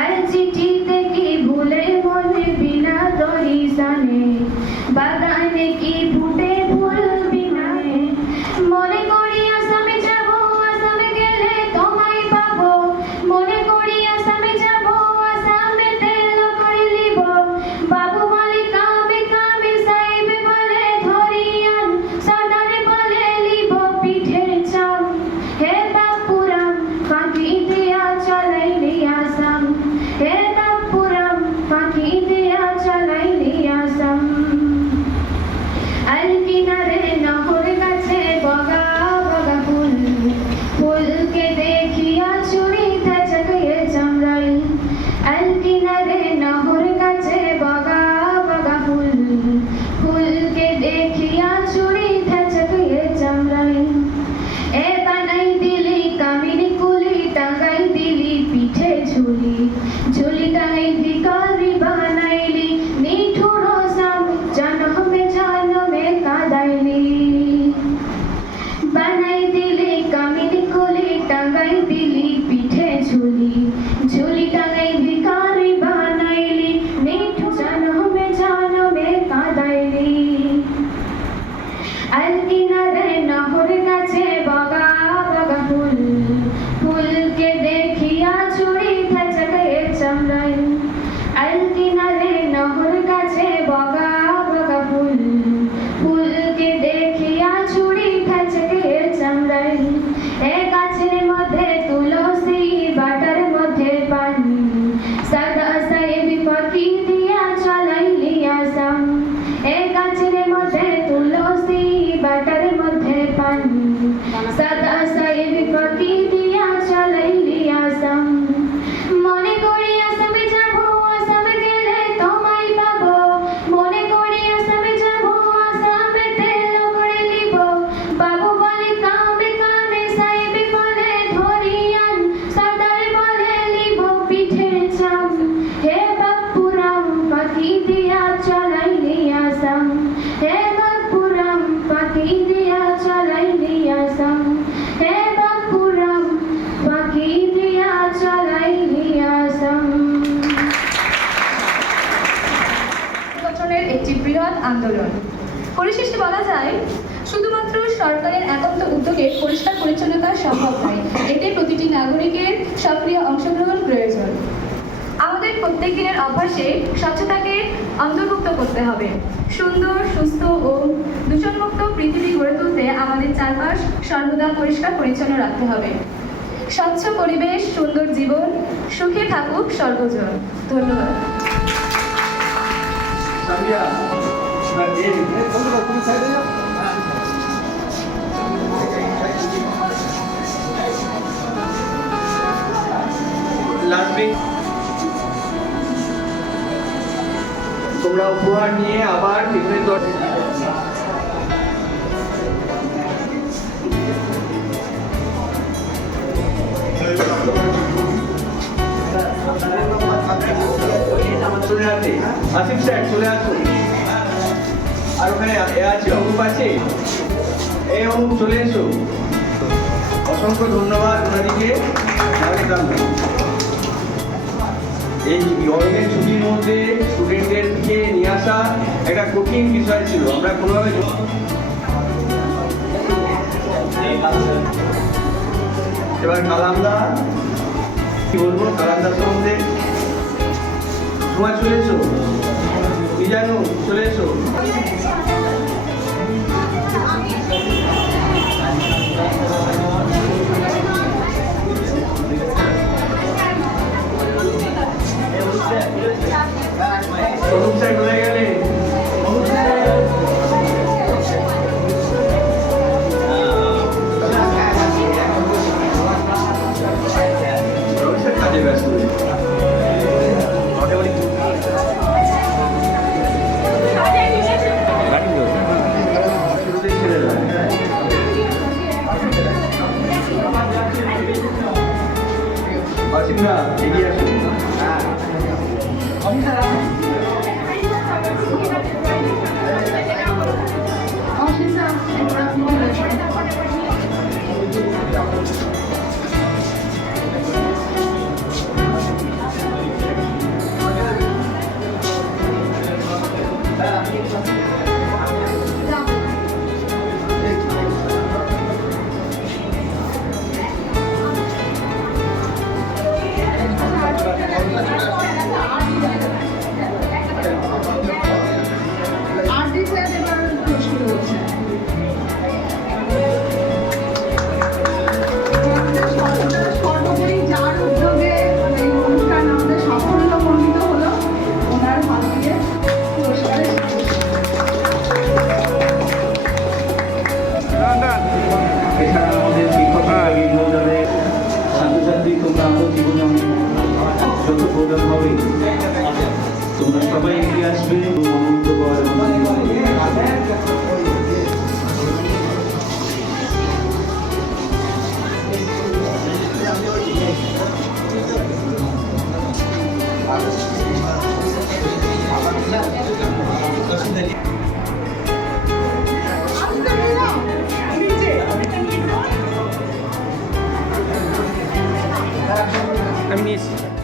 আর চিঠিতে কি ভুলে মনে বিনা দরিশানে বাগানে কি ফুটে ফুল বিনানে মনে করি আসামে যাব আসামে গেলে তোমায় পাবো মনে করি আসামে যাব আসামে তেল করে লিব বাবু বলে কামে কামে সাহেব বলে ধরিয়ান সদারে বলে লিব পিঠে চাম হে বাপুরাম ফাঁকি দিয়া চলাইলি আসাম হে বাপুরাম ফাঁকি দিয়া চলাইলি আসাম আল কিনারে নহর কাছে বগা বগা ফুল ফুলকে দেখিয়া চুড়িতে চকিয়ে চামড়াই আল কিনারে নহর কাছে বগা বগা ফুল ফুলকে দেখিয়া চুড়িতে চকিয়ে চামড়াই এ বানাই দিলি কামিনী কুলি টাঙ্গাই দিলি পিঠে ঝুলি ঝুলি টাঙ্গাই ভিকারি বানাইলি নিঠুর সাম জনমে কাদাইলি বানাই দিলি কামিনী কুলি টাঙ্গাই দিলি পিঠে ঝুলি ঝুলি টাঙ্গাই ভিকারি বানাইলি নিঠুর জনমে কাদাইলি আল কিনারে নহর কাছে বগা বগা ফুল ফুলকে দেখিয়া চুড়ি চকিয়ে চামড়াই আল কিনারে নহর কাছে বগা বগা ফুল ফুলকে দেখিয়া চুড়ি চকিয়ে চামড়াই এ গাছের মধ্যে তুলসী বাটার মধ্যে পানি সাদা সাহেব পাখি দিয়া চলাইলি আসাম এ গাছের মধ্যে তুলসী বাটার মধ্যে পানি সাদা সাহেব পাখি দিয়া চলাইলি আসাম মনে করি আসামে যাব আসামে গেলে তোমায় পাবো মনে করি আসামে যাব আসামে তেল করে লিব বাবু বলে কামে কামে সাহেব বলে ধরিয়ান সদার বলে লিব পিঠে চাম হে বাপুরাম পাখি দিয়া চলাইলি আসাম হে বাপুরাম পাখি দিয়া চলাইলি আসাম হে বাপুরাম পাখি দিয়া চলাইলি আসাম গঠনের একটি বৃহৎ আন্দোলন। পরিশেষে বলা যায় শুধুমাত্র সরকারের একান্ত উদ্যোগে পরিষ্কার পরিচ্ছন্নতা সম্ভব নয়, এতে প্রতিটি নাগরিকের সক্রিয় অংশগ্রহণ প্রয়োজন। আমাদের প্রত্যেক দিনের অভ্যাসে স্বচ্ছতাকে অন্তর্ভুক্ত করতে হবে। সুন্দর সুস্থ ও দূষণমুক্ত পৃথিবী গড়ে তুলতে আমাদের চারপাশ সর্বদা পরিষ্কার পরিচ্ছন্ন রাখতে হবে। স্বচ্ছ পরিবেশ, সুন্দর জীবন, সুখে থাকুক সর্বজন। ধন্যবাদ। তোমরা উপহার নিয়ে আবার পিছনের দরজা চলে আসে। আসিফ স্যার চলে আসুন। আর ওখানে আছে অমুক আছে, এই অমুক চলে এসো। অসংখ্য ধন্যবাদ ওনাদিকে। এই গরমের ছুটির মধ্যে স্টুডেন্টদেরকে নিয়ে আসা একটা কঠিন বিষয় ছিল। আমরা কোনোভাবে এবার কালামদা কি বলবো, কালামদার সম্বন্ধে তোমার চলে এসো। জানো চলে এসো। অনুপ স্যার কোথায় গেলে? কাজে ব্যস্ত। বাসিন্দা এগিয়ে আসুন। আরডি স্যার এবার পুরস্কৃত হচ্ছে। সর্বোপরি যার উদ্যোগে এই অনুষ্ঠান আমাদের সাফল্যমণ্ডিত হলো, ওনার হাত দিয়ে পুরস্কারের এছাড়া আমাদের শিক্ষক শিক্ষাবৃন্দ যাদের ছাত্রছাত্রী তোমরা আমাদের জীবনে অনেক যত প্রোগ্রাম হবে তোমরা সবাই এগিয়ে আসবে মনোমুগ্ধকর নিচে আমি নিয়েছি